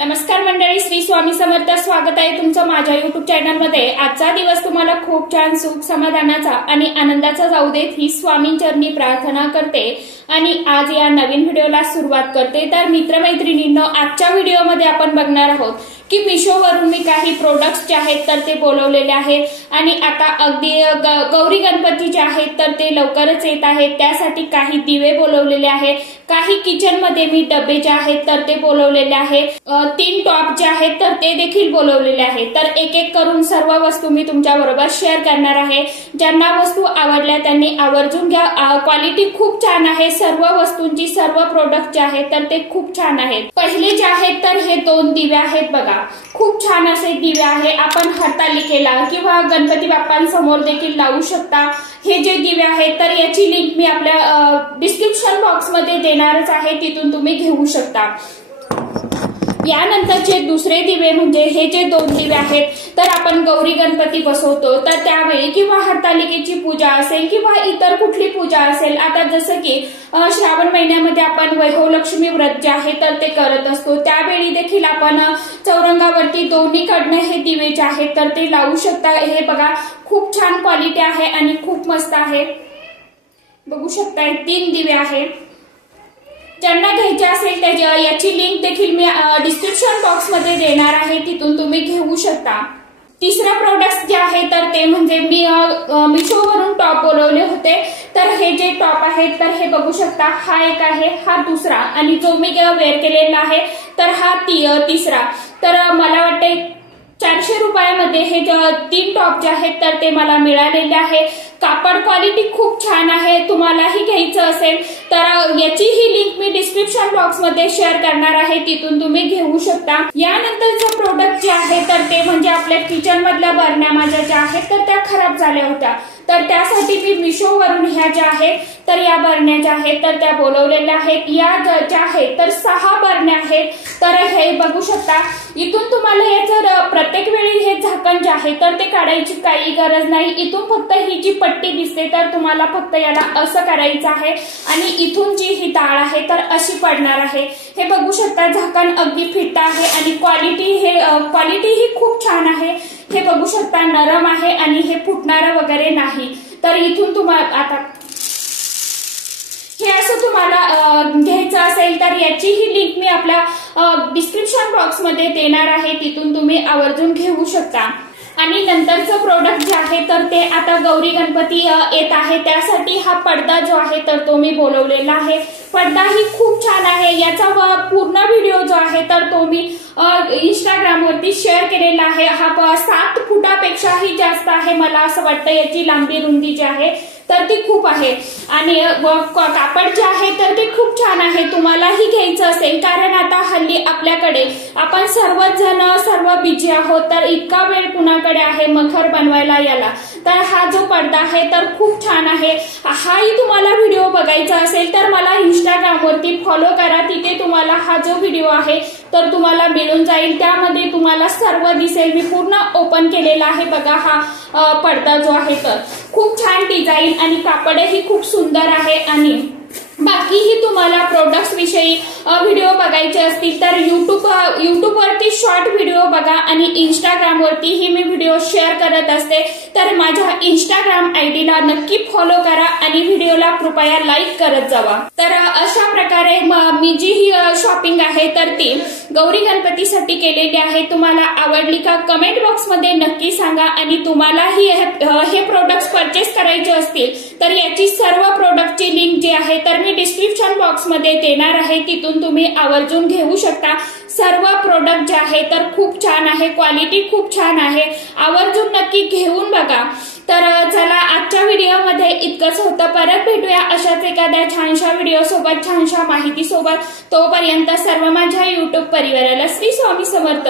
नमस्कार मंडळी, श्री स्वामी समर्थ. स्वागत आहे तुमचं माझ्या युट्यूब चॅनलमध्ये. आजचा दिवस तुम्हाला खूप छान सुख समाधानाचा आणि आनंदाचा जाऊ देत ही स्वामींचरणी प्रार्थना करते आणि आज या नवीन व्हिडिओला सुरुवात करते. तर मित्रमैत्रिणींनो, आजच्या व्हिडिओमध्ये आपण बघणार आहोत की मिशोवरून मी काही प्रोडक्ट्स जे आहेत तर ते बोलवलेले आहेत आणि आता अगदी गौरी गणपती जे आहेत तर ते लवकरच येत आहेत. त्यासाठी काही दिवे बोलवलेले आहेत, काही किचन मध्ये मी डबे जे आहेत तर ते बोलवलेले आहेत, 3 टॉप जे आहेत तर ते देखील बोलवलेले आहेत. तर एक एक करून सर्व वस्तू मी तुमच्या बरोबर शेअर करणार आहे. ज्यांना वस्तू आवडल्या त्यांनी आवर्जून घ्या. क्वालिटी खूप छान आहे. सर्व वस्तूंची, सर्व प्रोडक्ट जे आहेत तर ते खूप छान आहेत. पहिले जे आहेत तर हे 2 दिवे आहेत बघा, खूप छान असे दिवे आहे. आपण हरतालिकेला किंवा गणपती बाप्पांसमोर देखील लावू शकता. हे जे दिवे आहेत तर याची लिंक मी आपल्या डिस्क्रिप्शन बॉक्स मध्ये देणारच आहे, तिथून तुम्ही घेऊ शकता. यानंतरचे दुसरे दिवे म्हणजे हे जे 2 दिवे आहेत तर आपण गौरी गणपती बसवतो तर त्यावेळी किंवा हरतालिकेची पूजा असेल किंवा इतर कुठली पूजा असेल, आता जसं की श्रावण महिन्यामध्ये आपण वैभवलक्ष्मी व्रत जे आहे तर ते करत असतो, त्यावेळी देखील आपण चौरंगावरती दोन्हीकडनं हे दिवे जे आहेत तर ते लावू शकता. हे बघा, खूप छान क्वालिटी आहे आणि खूप मस्त आहे. बघू शकताय 3 दिवे आहेत. ज्यांना घ्यायचे असेल त्याच्या याची लिंक देखील मी डिस्क्रिप्शन बॉक्स मध्ये देणार आहे, तिथून तुम्ही घेऊ शकता. तिसरा प्रोडक्ट जे आहे तर ते म्हणजे मी मिशोवरून टॉप बोलवले होते. तर हे जे टॉप आहेत तर हे बघू शकता, हा एक आहे, हा दुसरा आणि जो मी वेअर केलेला आहे तर हा तिसरा. तर मला वाटते 400 रुपयामध्ये हे 3 टॉप जे आहेत तर ते मला मिळालेले आहे. कापड क्वालिटी खूप छान आहे. तुम्हालाही घ्यायचं असेल तर याची ही लिंक मी डिस्क्रिप्शन बॉक्स मध्ये शेअर करणार आहे, तिथून तुम्ही घेऊ शकता. यानंतरचं प्रोडक्ट जे आहे तर ते म्हणजे आपल्या किचन मधल्या बरण्या माझ्या ज्या आहेत तर त्या खराब झाल्या होत्या, तर त्यासाठी मी मिशोवरून ह्या ज्या आहेत तर या बरण्या ज्या आहेत तर त्या बोलवलेल्या आहेत. या ज्या आहेत तर 6 बरण्या आहेत. तर हे बघू शकता, इथून तुम्हाला हे जर प्रत्येक वेळी हे झाकण जे आहे तर ते काढायची काही गरज नाही. इथून फक्त ही जी पट्टी दिसते तर तुम्हाला फक्त याला असं करायचं आहे आणि इथून जी ही डाळ आहे तर अशी पडणार आहे. हे बघू शकता, झाकण अगदी फिट आहे आणि क्वालिटी ही खूप छान आहे. हे बघू शकता, नरम आहे आणि हे फुटणारं वगैरे नाही. तर इथून तुम्हाला आता हे असं तुम्हाला घ्यायचं असेल तर याची ही लिंक मी आपल्या डिस्क्रिप्शन बॉक्स मध्ये देणार आहे, तिथून तुम्ही आवर्जून घेऊ शकता. आणि नंतरचं प्रोडक्ट जे आहे तर ते आता गौरी गणपती येत आहे, त्यासाठी हा पडदा जो आहे तर तो मी बोलवलेला आहे. पडदा ही खूप छान आहे. याचा पूर्ण व्हिडिओ जो आहे तर तो मी इंस्टाग्राम वरती शेअर केलेला आहे. हा 7 फुटापेक्षाही जास्त आहे. मला असं वाटतं याची लांबी रुंदी जी आहे तर ती खूप आहे आणि कापड जे आहे तर ते खूप छान आहे. तुम्हालाही घ्यायचं असेल, कारण आता हल्ली आपल्याकडे आपण सर्वच जण सर्व बिझी आहोत, तर इतका वेळ कुणाकडे आहे मखर बनवायला याला. तर हा जो पडदा आहे तर खूप छान आहे. हाही तुम्हाला व्हिडिओ बघायचा असेल तर मला इंस्टाग्राम वरती फॉलो करा, तिथे तुम्हाला हा जो व्हिडिओ आहे तर तुम्हाला मिळून जाईल. त्यामध्ये तुम्हाला सर्व दिसेल. मी पूर्ण ओपन केलेला आहे. बघा, हा पडदा जो आहे तर खूप छान डिझाईन आणि कापडही खूप सुंदर आहे. आणि बाकीही तुम्हाला प्रोडक्ट्स विषयी व्हिडिओ बघायचे असतील तर युट्यूब वरती शॉर्ट व्हिडिओ बघा आणि इंस्टाग्राम वरतीही मी व्हिडिओ शेअर करत असते. तर माझ्या इंस्टाग्राम आयडीला नक्की फॉलो करा आणि व्हिडिओला कृपया लाईक करत जावा. तर अशा प्रकारे मी जी ही शॉपिंग आहे तर ती गौरी गणपतीसाठी केलेली आहे. तुम्हाला आवडली का कमेंट बॉक्स मध्ये नक्की सांगा. आणि तुम्हालाही हे प्रोडक्ट्स परचेस करायचे असतील तर याची सर्व प्रोडक्टची लिंक जी आहे तर मी डिस्क्रिप्शन बॉक्स मध्ये देणार आहे, तिथून तुम्ही आवर्जून घेऊ शकता. सर्व प्रोडक्ट जे आहे तर खूप छान आहे. क्वालिटी खूप छान आहे. आवर्जून नक्की घेऊन बघा. तर चला, आजच्या व्हिडिओमध्ये इतकंच होतं. परत भेटूया अशाच एखाद्या छानशा व्हिडिओ सोबत, छानशा माहिती सोबत. तोपर्यंत सर्व माझ्या युट्यूब परिवाराला श्री स्वामी समर्थ.